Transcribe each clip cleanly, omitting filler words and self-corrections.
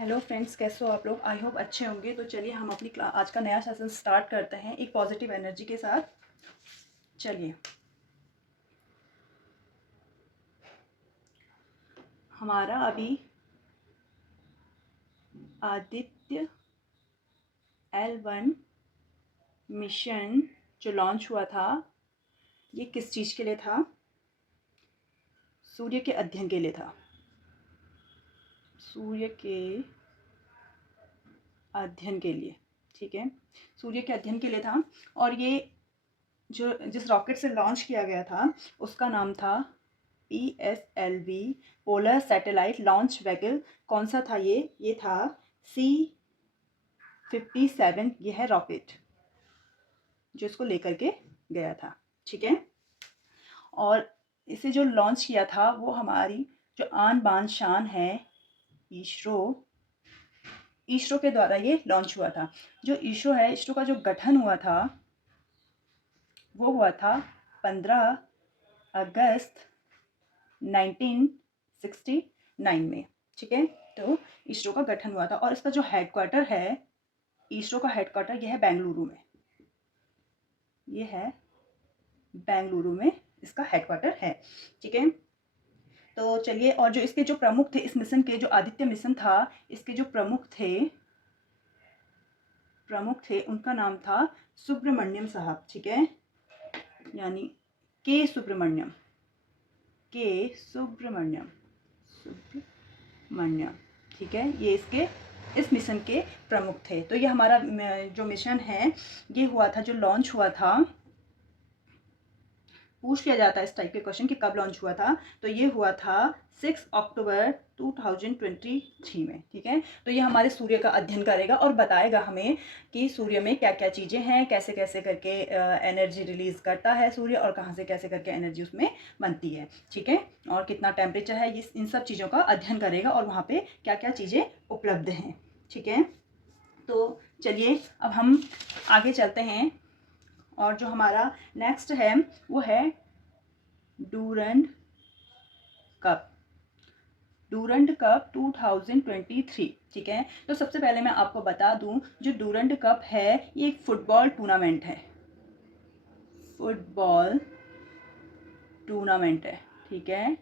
Hello friends, कैसे हो आप लोग। आई होप अच्छे होंगे। तो चलिए हम अपनी आज का नया सेशन स्टार्ट करते हैं एक पॉजिटिव एनर्जी के साथ। चलिए, हमारा अभी आदित्य L1 मिशन जो लॉन्च हुआ था, ये किस चीज़ के लिए था? सूर्य के अध्ययन के लिए था। सूर्य के अध्ययन के लिए, ठीक है, सूर्य के अध्ययन के लिए था। और ये जो जिस रॉकेट से लॉन्च किया गया था उसका नाम था PSLV, polar satellite launch vehicle. कौन सा था ये था C-57। ये है रॉकेट जो इसको लेकर के गया था, ठीक है। और इसे जो लॉन्च किया था वो हमारी जो आन बान शान है, इसरो के द्वारा ये लॉन्च हुआ था। जो इसरो है, इसरो का जो गठन हुआ था वो हुआ था 15 अगस्त 1969 में, ठीक है। तो इसरो का गठन हुआ था और इसका जो हेडक्वार्टर है, इसरो का हेडक्वार्टर, यह है बेंगलुरु में। ये है बेंगलुरु में इसका हेडक्वार्टर है, ठीक है। तो चलिए, और जो इसके जो प्रमुख थे, इस मिशन के जो आदित्य मिशन था, इसके जो प्रमुख थे उनका नाम था सुब्रमण्यम साहब, ठीक है, यानी के सुब्रमण्यम, ठीक है। ये इस मिशन के प्रमुख थे। तो ये हमारा जो मिशन है ये हुआ था, जो लॉन्च हुआ था। पूछ लिया जाता है इस टाइप के क्वेश्चन कि कब लॉन्च हुआ था, तो ये हुआ था 6 अक्टूबर 2023 में, ठीक है। तो ये हमारे सूर्य का अध्ययन करेगा और बताएगा हमें कि सूर्य में क्या क्या चीज़ें हैं, कैसे कैसे करके एनर्जी रिलीज करता है सूर्य, और कहाँ से कैसे करके एनर्जी उसमें बनती है, ठीक है। और कितना टेम्परेचर है, ये इन सब चीज़ों का अध्ययन करेगा और वहाँ पे क्या क्या चीज़ें उपलब्ध हैं, ठीक है। तो चलिए अब हम आगे चलते हैं। और जो हमारा नेक्स्ट है वो है डूरंड कप 2023, ठीक है। तो सबसे पहले मैं आपको बता दूं, जो डूरंड कप है ये एक फुटबॉल टूर्नामेंट है, ठीक है।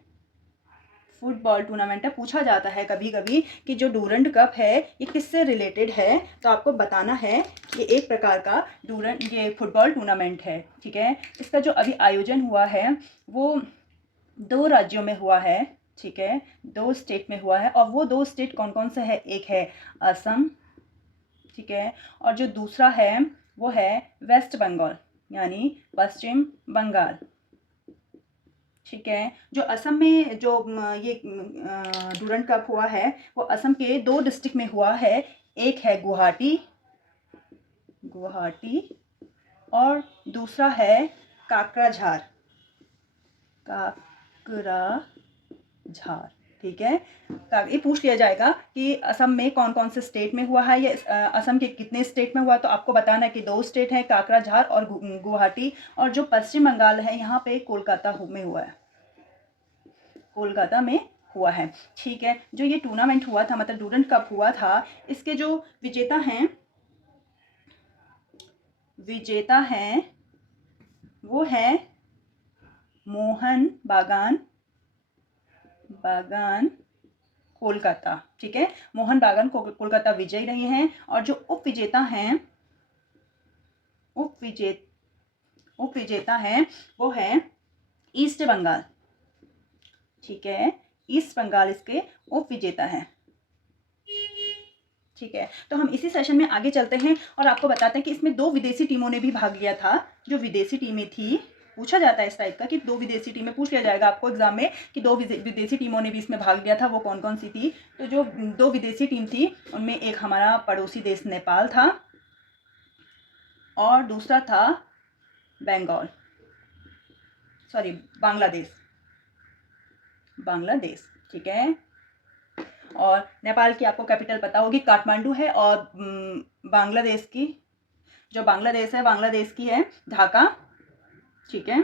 फुटबॉल टूर्नामेंट है। पूछा जाता है कभी कभी कि जो डूरंड कप है ये किससे रिलेटेड है, तो आपको बताना है कि एक प्रकार का ये फुटबॉल टूर्नामेंट है, ठीक है। इसका जो अभी आयोजन हुआ है वो 2 राज्यों में हुआ है, ठीक है, 2 स्टेट में हुआ है। और वो 2 स्टेट कौन कौन से है? एक है असम, ठीक है, और जो दूसरा है वो है वेस्ट बंगाल, यानी पश्चिम बंगाल, ठीक है। जो असम में जो ये डूरंड कप हुआ है वो असम के 2 डिस्ट्रिक्ट में हुआ है। एक है गुवाहाटी, और दूसरा है काकराझार, ठीक है। ये पूछ लिया जाएगा कि असम में कौन कौन से स्टेट में हुआ है, या असम के कितने स्टेट में हुआ, तो आपको बताना है कि 2 स्टेट हैं, काकराझार और गुवाहाटी। और जो पश्चिम बंगाल है यहाँ पे कोलकाता में हुआ है, ठीक है। जो ये टूर्नामेंट हुआ था, मतलब डूरंड कप हुआ था, इसके जो विजेता हैं वो है मोहन बागान कोलकाता, ठीक है। मोहन बागान कोलकाता विजयी रहे हैं। और जो उप विजेता हैं वो है ईस्ट बंगाल, ठीक है। ईस्ट बंगाल इसके उप विजेता हैं, ठीक है। तो हम इसी सेशन में आगे चलते हैं और आपको बताते हैं कि इसमें 2 विदेशी टीमों ने भी भाग लिया था। जो विदेशी टीमें थी, पूछा जाता है इस टाइप का कि 2 विदेशी टीमें, पूछ लिया जाएगा आपको एग्जाम में कि 2 विदेशी टीमों ने भी इसमें भाग लिया था, वो कौन कौन सी थी। तो जो 2 विदेशी टीम थी उनमें एक हमारा पड़ोसी देश नेपाल था और दूसरा था बांग्लादेश, ठीक है। और नेपाल की आपको कैपिटल पता होगी, काठमांडू है। और बांग्लादेश की है ढाका, ठीक है।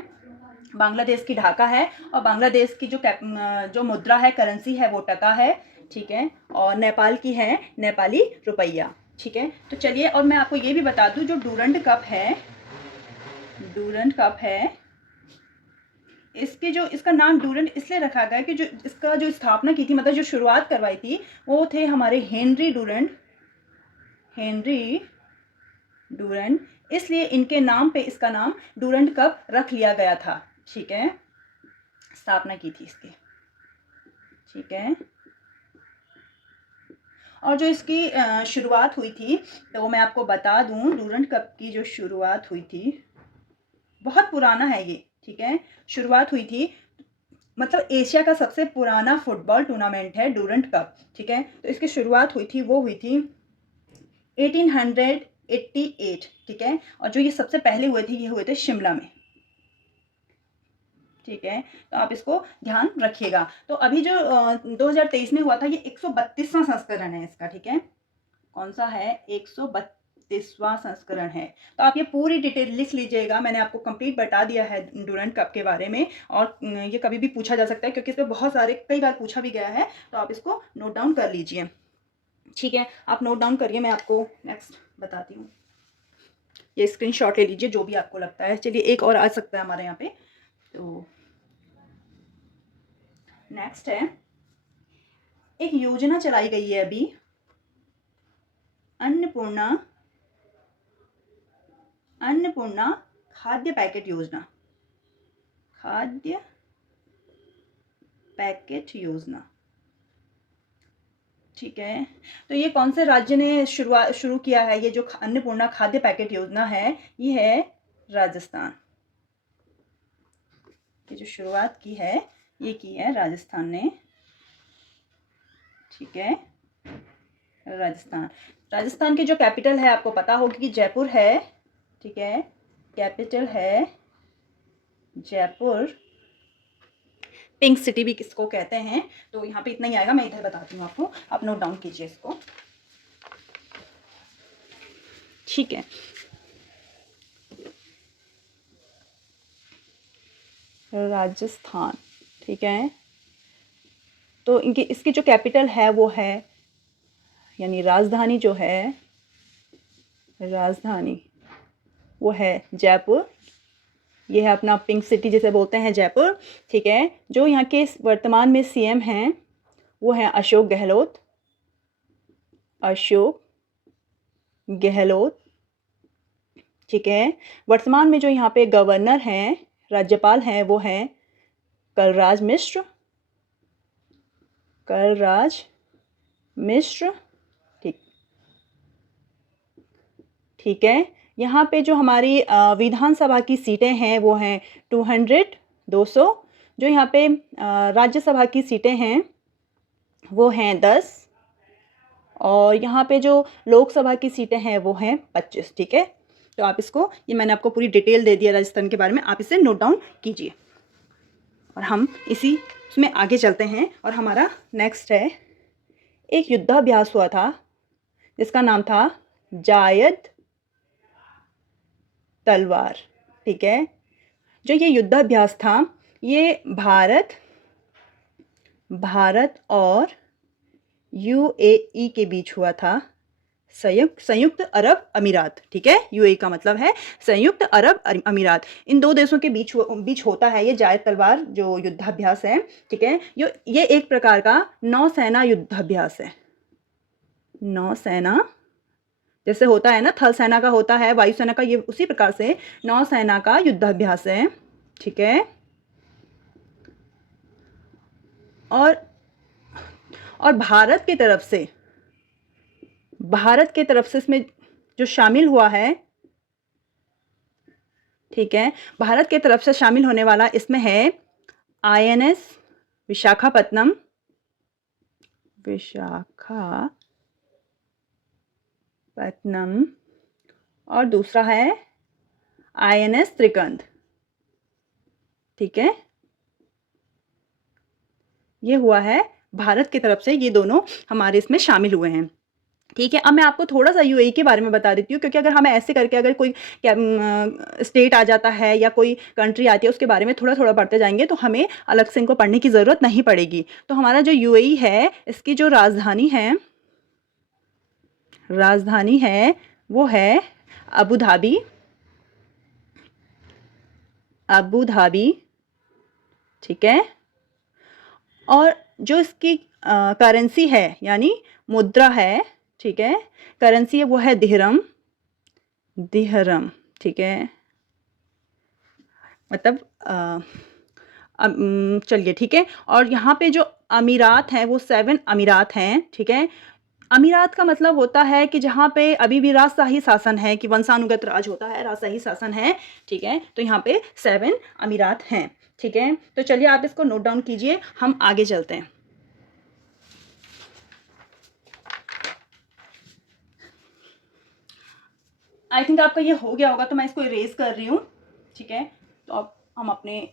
बांग्लादेश की ढाका है। और बांग्लादेश की जो मुद्रा है, करेंसी है, वो टका है, ठीक है, और नेपाल की है नेपाली रुपया। ठीक है, तो चलिए, और मैं आपको ये भी बता दूं, जो डूरंड कप है, डूरंड कप है, इसका नाम डूरंड इसलिए रखा गया कि जो इसका जो स्थापना की थी, मतलब जो शुरुआत करवाई थी, वो थे हमारे हेनरी डूरंड, हेनरी डूरंड, इसलिए इनके नाम पे इसका नाम डूरंड कप रख लिया गया था। ठीक है, स्थापना की थी इसकी। ठीक है, और जो इसकी शुरुआत हुई थी, तो वो मैं आपको बता दूं, डूरंड कप की जो शुरुआत हुई थी, बहुत पुराना है ये। ठीक है, शुरुआत हुई थी, मतलब एशिया का सबसे पुराना फुटबॉल टूर्नामेंट है डूरंड कप। ठीक है, तो इसकी शुरुआत हुई थी, वो हुई थी 1888। ठीक है, और जो ये सबसे पहले हुए थे, ये हुए थे शिमला में। ठीक है, तो आप इसको ध्यान रखिएगा। तो अभी जो 2023 में हुआ था, ये 132वां संस्करण है इसका। ठीक है, कौन सा है? 132वां संस्करण है। तो आप ये पूरी डिटेल लिख लीजिएगा, मैंने आपको कंप्लीट बता दिया है डूरंड कप के बारे में, और ये कभी भी पूछा जा सकता है, क्योंकि इस पर बहुत सारे कई बार पूछा भी गया है, तो आप इसको नोट डाउन कर लीजिए। ठीक है, आप नोट डाउन करिए, मैं आपको नेक्स्ट बताती हूँ। ये स्क्रीनशॉट ले लीजिए जो भी आपको लगता है। चलिए, एक और आ सकता है हमारे यहाँ पे। तो नेक्स्ट है, एक योजना चलाई गई है अभी, अन्नपूर्णा, अन्नपूर्णा खाद्य पैकेट योजना, खाद्य पैकेट योजना। ठीक है, तो ये कौन से राज्य ने शुरू किया है? ये जो अन्नपूर्णा खाद्य पैकेट योजना है, ये है राजस्थान। ये जो शुरुआत की है, ये की है राजस्थान ने। ठीक है, राजस्थान, राजस्थान की जो कैपिटल है, आपको पता होगी कि जयपुर है। ठीक है, कैपिटल है जयपुर, पिंक सिटी भी किसको कहते हैं। तो यहाँ पे इतना ही आएगा, मैं इधर बताती हूँ आपको, आप नोट डाउन कीजिए इसको। ठीक है, राजस्थान। ठीक है, तो इनकी इसकी जो कैपिटल है वो है, यानी राजधानी जो है, राजधानी वो है जयपुर। ये है अपना पिंक सिटी जिसे बोलते हैं, जयपुर। ठीक है, जो यहाँ के वर्तमान में सीएम हैं, वो हैं अशोक गहलोत, अशोक गहलोत। ठीक है, वर्तमान में जो यहाँ पे गवर्नर हैं, राज्यपाल हैं, वो हैं कलराज मिश्र, कलराज मिश्र। ठीक, ठीक है, यहाँ पे जो हमारी विधानसभा की सीटें हैं, वो हैं 200। जो यहाँ पे राज्यसभा की सीटें हैं, वो हैं 10, और यहाँ पे जो लोकसभा की सीटें हैं, वो हैं 25। ठीक है, तो आप इसको, ये मैंने आपको पूरी डिटेल दे दिया राजस्थान के बारे में, आप इसे नोट डाउन कीजिए। और हम इसी में आगे चलते हैं, और हमारा नेक्स्ट है, एक युद्धाभ्यास हुआ था जिसका नाम था जायद तलवार। ठीक है, जो ये युद्धाभ्यास था, ये भारत और यूएई के बीच हुआ था, संयुक्त अरब अमीरात। ठीक है, यूएई का मतलब है संयुक्त अरब अमीरात। इन दो देशों के बीच होता है ये जायद तलवार जो युद्धाभ्यास है। ठीक है, ये एक प्रकार का नौसेना युद्धाभ्यास है। नौसेना, जैसे होता है ना, थल सेना का होता है, वायुसेना का, ये उसी प्रकार से नौसेना का युद्धाभ्यास है। ठीक है, और भारत की तरफ से इसमें जो शामिल हुआ है, ठीक है, भारत की तरफ से शामिल होने वाला इसमें है आईएनएस विशाखापत्तनम, और दूसरा है आईएनएस त्रिकंद। ठीक है, ये हुआ है भारत की तरफ से, ये दोनों हमारे इसमें शामिल हुए हैं। ठीक है। अब मैं आपको थोड़ा सा यूएई के बारे में बता देती हूँ, क्योंकि अगर हम ऐसे करके अगर कोई स्टेट आ जाता है या कोई कंट्री आती है उसके बारे में थोड़ा थोड़ा पढ़ते जाएंगे तो हमें अलग से इनको पढ़ने की ज़रूरत नहीं पड़ेगी। तो हमारा जो यूएई है इसकी जो राजधानी है वो है अबू धाबी। अबू धाबी, ठीक है। और जो इसकी करेंसी है यानी मुद्रा है, ठीक है, करेंसी है वो है दिहरम। दिहरम, ठीक है। मतलब चलिए ठीक है। और यहाँ पे जो अमीरात हैं वो 7 अमीरात हैं, ठीक है। अमीरात का मतलब होता है कि जहाँ पे अभी भी राजशाही शासन है, कि वंशानुगत राज होता है, राजशाही शासन है, ठीक है। तो यहाँ पे 7 अमीरात हैं, ठीक है। तो चलिए आप इसको नोट डाउन कीजिए, हम आगे चलते हैं। आई थिंक आपका ये हो गया होगा तो मैं इसको इरेज कर रही हूँ, ठीक है। तो अब हम अपने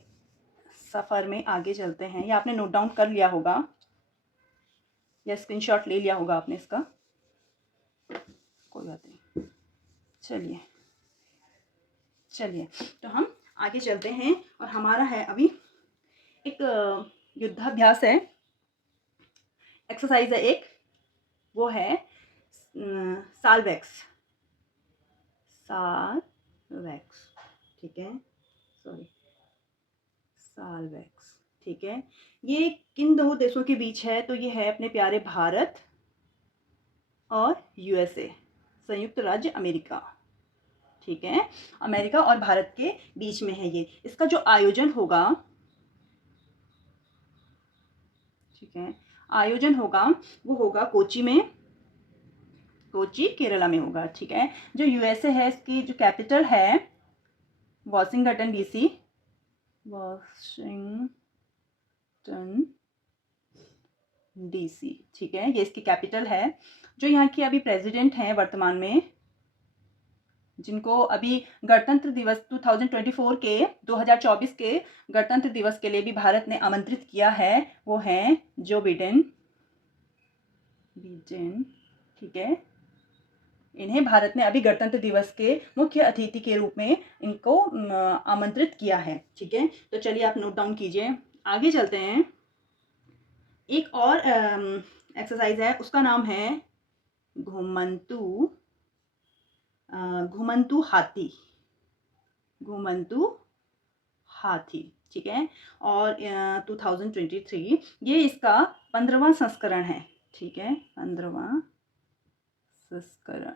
सफ़र में आगे चलते हैं। या आपने नोट डाउन कर लिया होगा या स्क्रीनशॉट ले लिया होगा आपने इसका, कोई बात नहीं। चलिए चलिए तो हम आगे चलते हैं और हमारा है अभी एक युद्धाभ्यास है, एक्सरसाइज है एक, वो है सालवैक्स। सालवैक्स, ठीक है, सॉरी, सालवैक्स, ठीक है। ये किन दो देशों के बीच है? तो ये है अपने प्यारे भारत और यूएसए, संयुक्त राज्य अमेरिका, ठीक है। अमेरिका और भारत के बीच में है ये। इसका जो आयोजन होगा, ठीक है, आयोजन होगा वो होगा कोची में, कोची केरला में होगा, ठीक है। जो यूएसए है इसकी जो कैपिटल है वॉशिंगटन डीसी, वॉशिंगटन डीसी, ठीक है, ये इसकी कैपिटल है। जो यहाँ की अभी प्रेसिडेंट हैं वर्तमान में, जिनको अभी गणतंत्र दिवस 2024 के गणतंत्र दिवस के लिए भी भारत ने आमंत्रित किया है, वो हैं जो बिडेन, ठीक है। इन्हें भारत ने अभी गणतंत्र दिवस के मुख्य अतिथि के रूप में इनको आमंत्रित किया है, ठीक है। तो चलिए आप नोट डाउन कीजिए, आगे चलते हैं। एक और एक्सरसाइज है, उसका नाम है घुमंतू हाथी, घुमंतू हाथी, ठीक है। और 2023 ये इसका 15वां संस्करण है, ठीक है, 15वां संस्करण,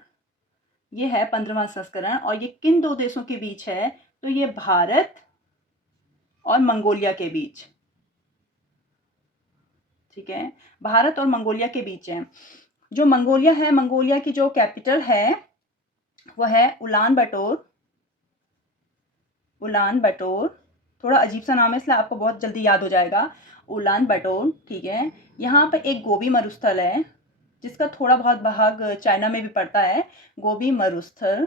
ये है 15वां संस्करण। और ये किन दो देशों के बीच है? तो ये भारत और मंगोलिया के बीच, ठीक है, भारत और मंगोलिया के बीच है। जो मंगोलिया है, मंगोलिया की जो कैपिटल है वो है उलान बटोर। उलान बटोर, थोड़ा अजीब सा नाम है इसलिए आपको बहुत जल्दी याद हो जाएगा, उलान बटोर, ठीक है। यहाँ पर एक गोबी मरुस्थल है जिसका थोड़ा बहुत भाग चाइना में भी पड़ता है, गोबी मरुस्थल,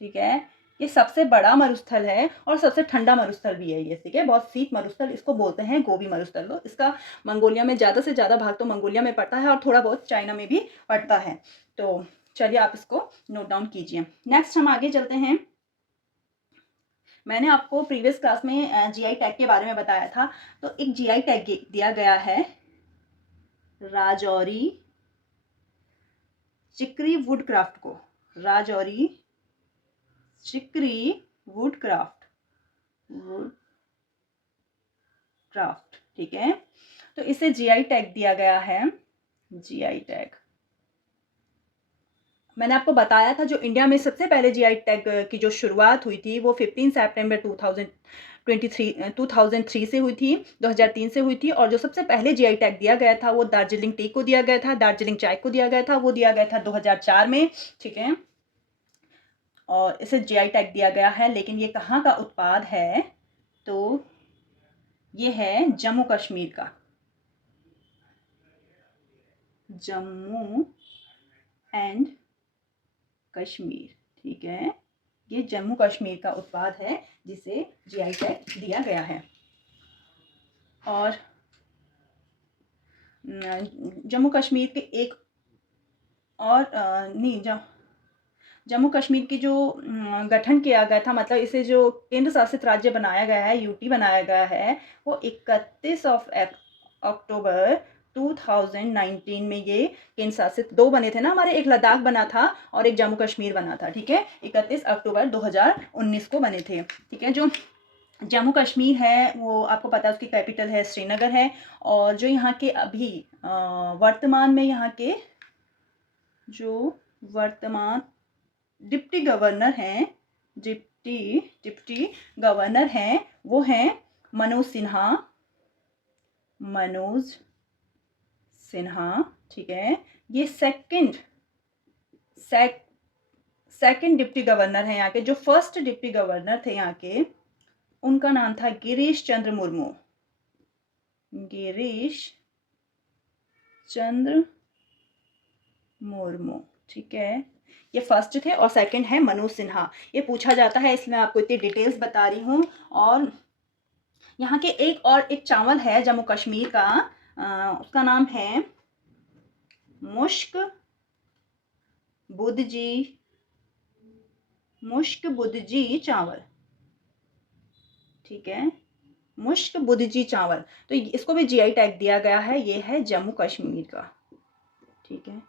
ठीक है। ये सबसे बड़ा मरुस्थल है और सबसे ठंडा मरुस्थल भी है ये, ठीक है, बहुत शीत मरुस्थल इसको बोलते हैं, गोबी मरुस्थल। तो इसका मंगोलिया में ज़्यादा से ज़्यादा भाग तो मंगोलिया में पड़ता है और थोड़ा बहुत चाइना में भी पड़ता है। तो चलिए आप इसको नोट डाउन कीजिए। नेक्स्ट हम आगे चलते हैं। मैंने आपको प्रीवियस क्लास में जीआई टैग के बारे में बताया था, तो एक जीआई टैग दिया गया है राजौरी चिकरी वुडक्राफ्ट को, राजौरी चिकरी वुडक्राफ्ट, ठीक है। तो इसे जीआई टैग दिया गया है, जीआई टैग। मैंने आपको बताया था जो इंडिया में सबसे पहले जीआई टैग की जो शुरुआत हुई थी वो 15 सितंबर 2003 से हुई थी, 2003 से हुई थी। और जो सबसे पहले जीआई टैग दिया गया था वो दार्जिलिंग टी को दिया गया था, दार्जिलिंग चाय को दिया गया था, वो दिया गया था 2004 में, ठीक है। और इसे जीआई टैग दिया गया है। लेकिन ये कहाँ का उत्पाद है? तो ये है जम्मू कश्मीर का, जम्मू एंड कश्मीर, ठीक है। ये जम्मू कश्मीर का उत्पाद है जिसे जीआई टैग दिया गया है। और जम्मू कश्मीर के एक और नहीं, जम्मू कश्मीर की जो गठन किया गया था, मतलब इसे जो केंद्र शासित राज्य बनाया गया है, यूटी बनाया गया है, वो 31 अक्टूबर 2019 में ये केंद्र शासित दो बने थे ना हमारे, एक लद्दाख बना था और एक जम्मू कश्मीर बना था, ठीक है। 31 अक्टूबर 2019 को बने थे, ठीक है। जो जम्मू कश्मीर है वो आपको पता है उसकी कैपिटल है श्रीनगर है। और जो यहाँ के अभी वर्तमान में यहाँ के जो वर्तमान डिप्टी गवर्नर हैं, डिप्टी गवर्नर हैं, वो हैं मनोज सिन्हा, ठीक है। ये सेकंड डिप्टी गवर्नर हैं यहाँ के। जो फर्स्ट डिप्टी गवर्नर थे यहाँ के, उनका नाम था गिरीश चंद्र मुर्मू, ठीक है। ये फर्स्ट थे और सेकंड है मनोज सिन्हा। ये पूछा जाता है इसलिए मैं आपको इतनी डिटेल्स बता रही हूँ। और यहाँ के एक चावल है जम्मू कश्मीर का, उसका नाम है मुश्क बुदजी चावल, ठीक है। मुश्क बुदजी चावल, तो इसको भी जीआई टैग दिया गया है। ये है जम्मू कश्मीर का, ठीक है।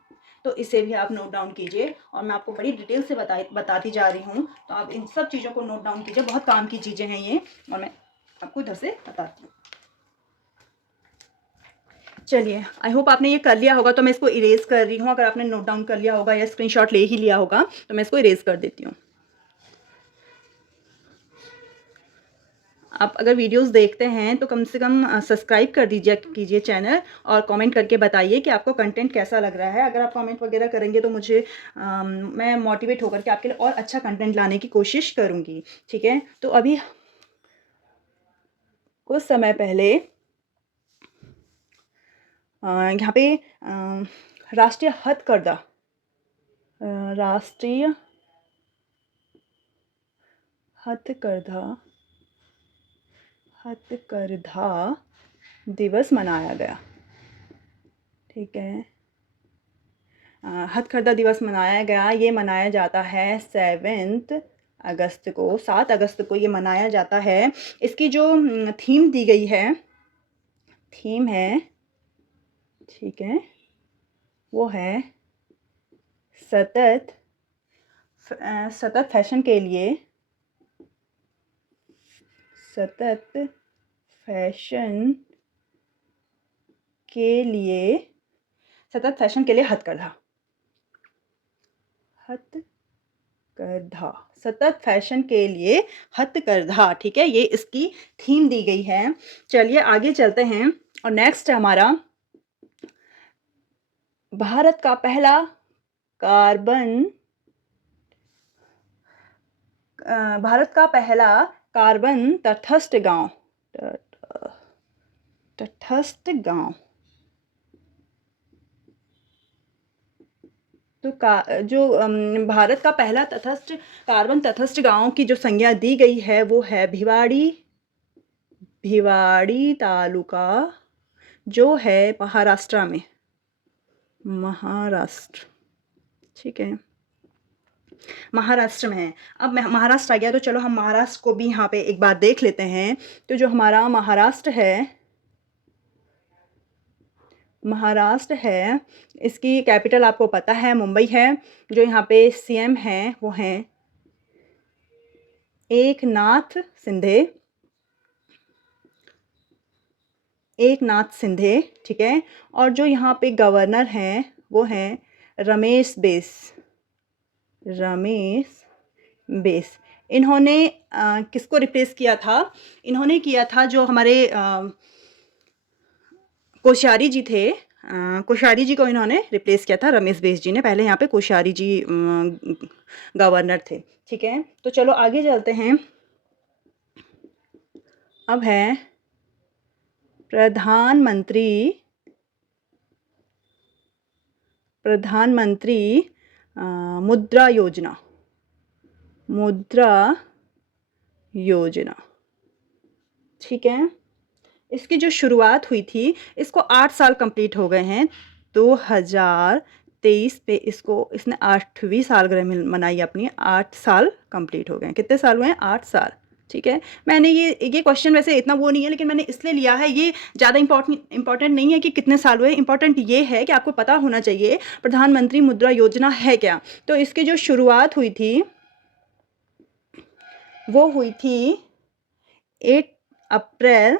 तो इसे भी आप नोट डाउन कीजिए और मैं आपको बड़ी डिटेल से बताती जा रही हूँ, तो आप इन सब चीज़ों को नोट डाउन कीजिए। बहुत काम की चीज़ें हैं ये, और मैं आपको इधर से बताती हूँ। चलिए, आई होप आपने ये कर लिया होगा, तो मैं इसको इरेज कर रही हूँ। अगर आपने नोट डाउन कर लिया होगा या स्क्रीनशॉट ले ही लिया होगा तो मैं इसको इरेज कर देती हूँ। आप अगर वीडियोस देखते हैं तो कम से कम सब्सक्राइब कर कीजिए चैनल, और कमेंट करके बताइए कि आपको कंटेंट कैसा लग रहा है। अगर आप कमेंट वगैरह करेंगे तो मुझे मैं मोटिवेट होकर के आपके लिए और अच्छा कंटेंट लाने की कोशिश करूँगी, ठीक है। तो अभी कुछ समय पहले यहाँ पे राष्ट्रीय हथकरघा दिवस मनाया गया, ठीक है। हथकरघा दिवस मनाया गया। ये मनाया जाता है 7 अगस्त को ये मनाया जाता है। इसकी जो थीम दी गई है, ठीक है, वो है सतत फैशन के लिए हथकरघा, सतत फैशन के लिए हथकरघा, ठीक है। ये इसकी थीम दी गई है। चलिए आगे चलते हैं, और नेक्स्ट हमारा भारत का पहला कार्बन तटस्थ गांव, तो जो भारत का पहला कार्बन तटस्थ गांव की जो संज्ञा दी गई है वो है भिवाड़ी तालुका, जो है महाराष्ट्र में, ठीक है, महाराष्ट्र में है। अब महाराष्ट्र आ गया तो चलो हम महाराष्ट्र को भी यहाँ पे एक बार देख लेते हैं। तो जो हमारा महाराष्ट्र है, इसकी कैपिटल आपको पता है मुंबई है। जो यहाँ पे सीएम हैं वो हैं एकनाथ सिंधे, ठीक है। और जो यहाँ पे गवर्नर हैं वो हैं रमेश बेस। इन्होंने किसको रिप्लेस किया था? इन्होंने किया था जो हमारे कोश्यारी जी थे, कोश्यारी जी को इन्होंने रिप्लेस किया था, रमेश बेस जी ने। पहले यहाँ पे कोश्यारी जी गवर्नर थे, ठीक है। तो चलो आगे चलते हैं। अब है प्रधानमंत्री मुद्रा योजना, ठीक है। इसकी जो शुरुआत हुई थी, इसको 8 साल कंप्लीट हो गए हैं। 2013 2023 पे इसको इसने 8वीं सालगिरह मनाई अपनी। 8 साल कंप्लीट हो गए हैं। कितने साल हुए हैं? 8 साल। ठीक है, मैंने ये क्वेश्चन वैसे इतना वो नहीं है, लेकिन मैंने इसलिए लिया है, ये ज़्यादा इंपॉर्टेंट नहीं है कि कितने साल हुए। इंपॉर्टेंट ये है कि आपको पता होना चाहिए प्रधानमंत्री मुद्रा योजना है क्या। तो इसकी जो शुरुआत हुई थी वो हुई थी 8 अप्रैल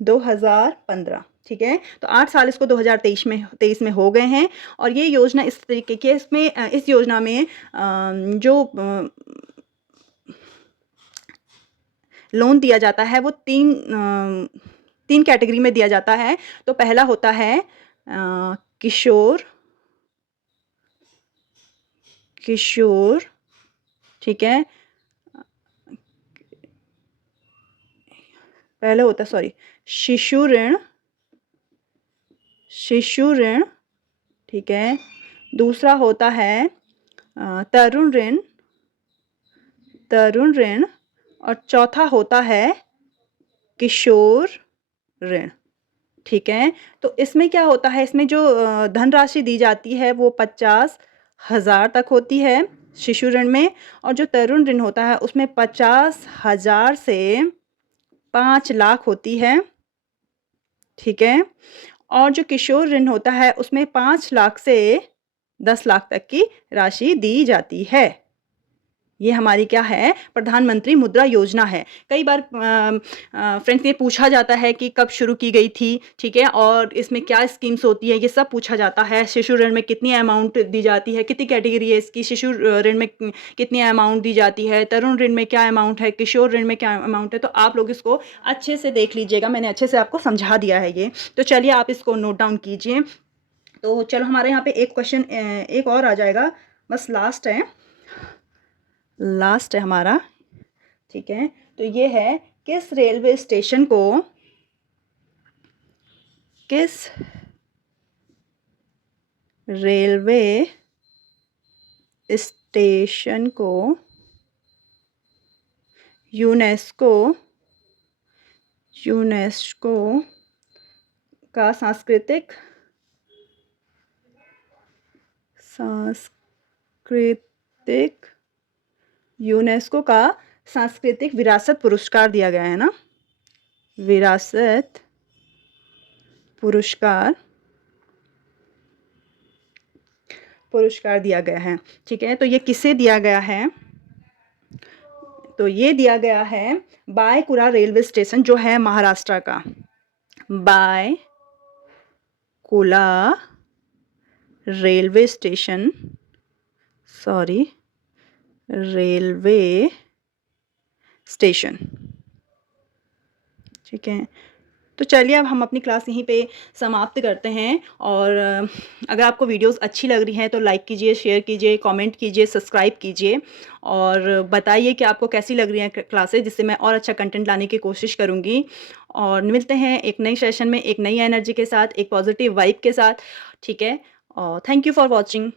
2015। ठीक है, तो 8 साल इसको 2023 में हो गए हैं। और ये योजना इस तरीके के इस योजना में जो लोन दिया जाता है वो तीन कैटेगरी में दिया जाता है। तो पहला होता है किशोर, ठीक है, पहले होता है सॉरी शिशु ऋण, ठीक है। दूसरा होता है तरुण ऋण, और चौथा होता है किशोर ऋण। ठीक है, तो इसमें क्या होता है, इसमें जो धनराशि दी जाती है वो 50,000 तक होती है शिशु ऋण में, और जो तरुण ऋण होता है उसमें 50,000 से 5 लाख होती है। ठीक है, और जो किशोर ऋण होता है उसमें 5 लाख से 10 लाख तक की राशि दी जाती है। ये हमारी क्या है? प्रधानमंत्री मुद्रा योजना है। कई बार फ्रेंड्स ये पूछा जाता है कि कब शुरू की गई थी, ठीक है, और इसमें क्या स्कीम्स होती है, ये सब पूछा जाता है। शिशु ऋण में कितनी अमाउंट दी जाती है, कितनी कैटेगरी है इसकी, शिशु ऋण में कितनी अमाउंट दी जाती है, तरुण ऋण में क्या अमाउंट है, किशोर ऋण में क्या अमाउंट है। तो आप लोग इसको अच्छे से देख लीजिएगा, मैंने अच्छे से आपको समझा दिया है ये। तो चलिए आप इसको नोट डाउन कीजिए। तो चलो हमारे यहाँ पे एक क्वेश्चन एक और आ जाएगा, बस लास्ट है हमारा। ठीक है, तो ये है किस रेलवे स्टेशन को यूनेस्को का सांस्कृतिक विरासत पुरस्कार दिया गया है ना, विरासत पुरस्कार दिया गया है। ठीक है, तो ये किसे दिया गया है? तो ये दिया गया है बायकुरा रेलवे स्टेशन जो है महाराष्ट्र का। बायकुला रेलवे स्टेशन, ठीक है। तो चलिए अब हम अपनी क्लास यहीं पे समाप्त करते हैं। और अगर आपको वीडियोस अच्छी लग रही हैं तो लाइक कीजिए, शेयर कीजिए, कमेंट कीजिए, सब्सक्राइब कीजिए, और बताइए कि आपको कैसी लग रही हैं क्लासेस, जिससे मैं और अच्छा कंटेंट लाने की कोशिश करूँगी। और मिलते हैं एक नई सेशन में, एक नई एनर्जी के साथ, एक पॉजिटिव वाइब के साथ। ठीक है, और थैंक यू फॉर वॉचिंग।